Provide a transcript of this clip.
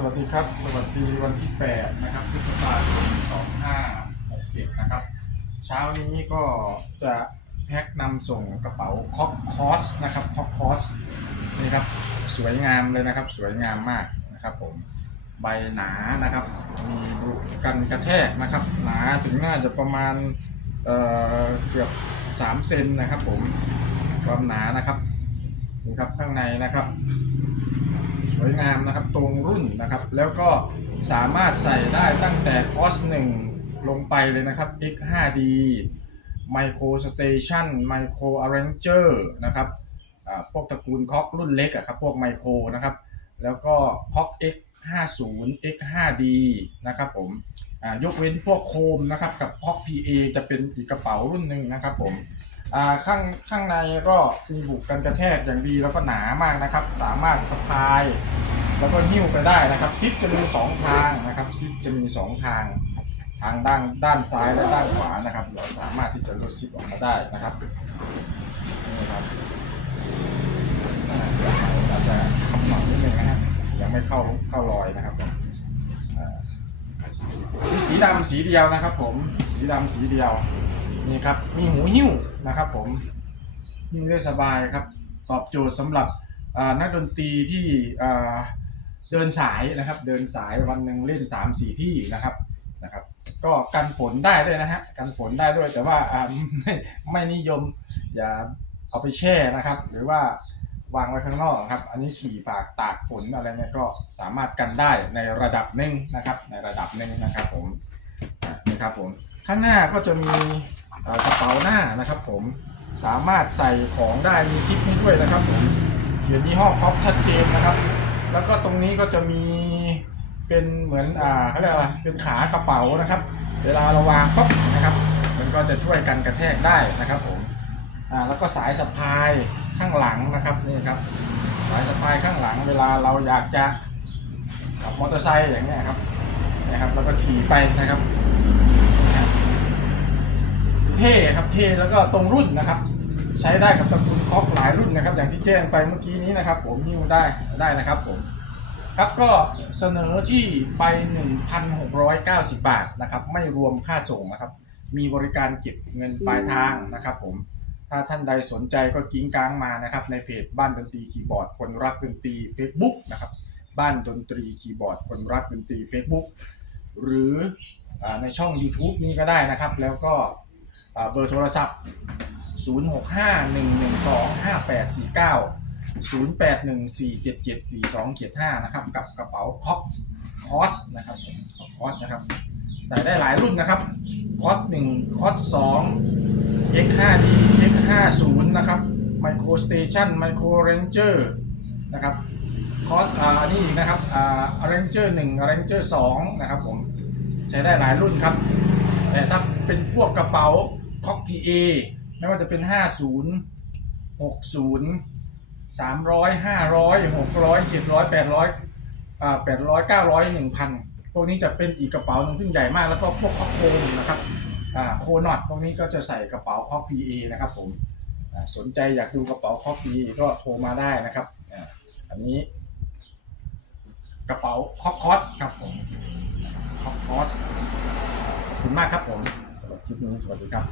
สวัสดีครับ สวัสดีวันที่ 8 นะครับพฤษภาคม2567 นะครับ เช้านี้ก็จะแพ็คนำส่งกระเป๋าคอกคอสนะครับคอกคอสนี่ครับ สวยงามเลยนะครับ สวยงามมากนะครับผม ใบหนานะครับ มีรูกันกระแทกนะครับ หนาถึงน่าจะประมาณเอ่อเกือบ 3 เซนนะครับผม ความหนานะครับนี่ครับข้างในนะครับ สวยงามนะครับตรงรุ่นนะครับ แล้วก็สามารถใส่ได้ตั้งแต่คอส1ลงไปเลยนะครับ X5D Micro Station Micro Arranger นะครับพวกตระกูลคอกรุ่นเล็กอะครับพวกไมโครนะครับ แล้วก็คอก X50 X5D นะครับผมยกเว้นพวกโคมนะครับกับคอก PA จะเป็นอีกกระเป๋ารุ่นหนึ่งนะครับผม อ่าข้างข้างในก็มีบุกกันกระแทกอย่างดีแล้วก็หนามากนะครับ สามารถสะพาย แล้วก็หิ้วไปได้นะครับซิปจะมีสองทางนะครับซิปจะมีสองทาง ทางด้านด้านซ้ายและด้านขวานะครับ เราสามารถที่จะลดซิปออกมาได้นะครับนี่ครับอาอาจจะคำหน่อยนิดนึงนะฮะยังไม่เข้าเข้ารอยนะครับผมสีดำสีเดียวนะครับผมสีดำสีเดียว นี่ครับมีหูหิ้วนะครับผมหิ้วได้สบายครับตอบโจทย์สำหรับนักดนตรีที่เดินสายนะครับ เดินสายวันหนึ่งเล่น 3 4 ที่นะครับนะครับ ก็กันฝนได้ด้วยนะฮะกันฝนได้ด้วยแต่ว่าไม่ไม่นิยมอย่าเอาไปแช่นะครับ หรือว่าวางไว้ข้างนอกครับ อันนี้ขี่ปากตากฝนอะไรเนี่ยก็สามารถกันได้ในระดับหนึ่งนะครับ ในระดับหนึ่งนะครับผมนี่ครับผมข้างหน้าก็จะมี กระเป๋าหน้านะครับผมสามารถใส่ของได้มีซิปให้ด้วยนะครับผมเขียนยี่ห้อครอปชัดเจนนะครับ แล้วก็ตรงนี้ก็จะมีเป็นเหมือนอ่าเขาเรียกอะไรเป็นขากระเป๋านะครับ เวลาเราวางปุ๊บนะครับ มันก็จะช่วยกันกระแทกได้นะครับผมอ่าแล้วก็สายสะพายข้างหลังนะครับนี่ครับสายสะพายข้างหลังเวลาเราอยากจะขับมอเตอร์ไซค์อย่างเงี้ยครับนะครับแล้วก็ขี่ไปนะครับ เท่ครับเท่แล้วก็ตรงรุ่นนะครับ ใช้ได้กับตระกูลคอกหลายรุ่นนะครับ อย่างที่แจ้งไปเมื่อกี้นี้นะครับ ผมหิ้วได้ได้นะครับผมครับก็เสนอที่ไป 1,690 บาทนะครับ ไม่รวมค่าส่งนะครับ มีบริการเก็บเงินปลายทางนะครับ ผมถ้าท่านใดสนใจก็กิ้งก้างมานะครับ ในเพจบ้านดนตรีคีย์บอร์ดคนรักดนตรี Facebook นะครับ บ้านดนตรีคีย์บอร์ดคนรักดนตรี Facebook หรืออในช่อง YouTube นี้ก็ได้นะครับ แล้วก็ เบอร์โทรศัพท์ 0651125849 0814774275 นะครับ กับกระเป๋าคอปคอสนะครับคอสนะครับ ใส่ได้หลายรุ่นนะครับคอส1คอส2 X5D X50 นะครับ Micro Station Micro Ranger นะครับคอสอ่าอันนี้นะครับอ่า Ranger 1 Ranger 2นะครับผม ใช้ได้หลายรุ่นครับ แต่ถ้าเป็นพวกกระเป๋าคอก PA ไม่ว่าจะเป็น 50 60 300 500 600 700 800อ่า800 900 1000 พวกนี้จะเป็นอีกกระเป๋าหนึ่งซึ่งใหญ่มากแล้วก็พวกคอกโคมนะครับอ่าโคนอตพวกนี้ก็จะใส่กระเป๋าคอก PA นะครับผมสนใจอยากดูกระเป๋าคอก PA ก็โทรมาได้นะครับอันนี้กระเป๋าคอกคอสครับผมคอกคอส คุณมากครับผมสำหรับคลิปนี้สวัสดีครับ